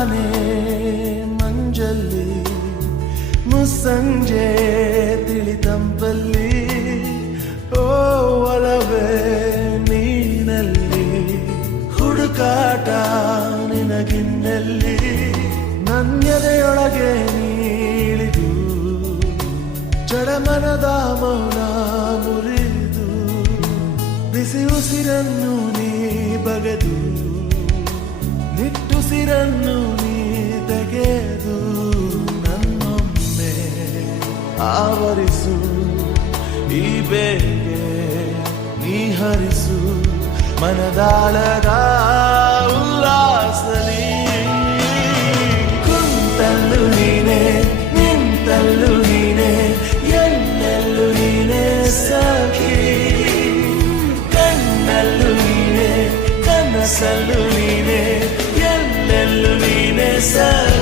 ತಾನೇ ಮಂಜಲ್ಲಿ ಮುಸ್ಸಂಜೆ ತಿಳಿತಂಪಲ್ಲಿ ಓ ಒಲವೇ ನೀನಲ್ಲಿ ಹುಡುಕಾಟ ನಿನಗಿನ್ನಲ್ಲಿ ನನ್ಯದೆಯೊಳಗೆ ನೀಳಿದು ಜಡಮನದ ಮೌನ ಮುರಿದು ಬಿಸಿ ಉಸಿರನ್ನು ನೀ ಬಗೆದು ನಿಟ್ಟುಸಿರನ್ನು ನೀ ತೆಗೆದು ನನ್ನೊಮ್ಮೆ ಆವರಿಸು ಈ ಬೇಗೆ ನೀ ಹರಿಸು ಮನದಾಳದ ಉಲ್ಲಾಸಲಿ ಕುಂತಲ್ಲು ನೀನೆ ನಿಂತಲ್ಲು ನೀನೆ ಎಲ್ಲೆಲ್ಲೂ ನೀನೆ ಸಖಿ ಕಣ್ಣಲ್ಲೂ ನೀನೆ ಕನಸಲ್ಲೂ ನೀನೆ ಎಲ್ಲೆಲ್ಲೂ ನೀನೆ ಸಖಿ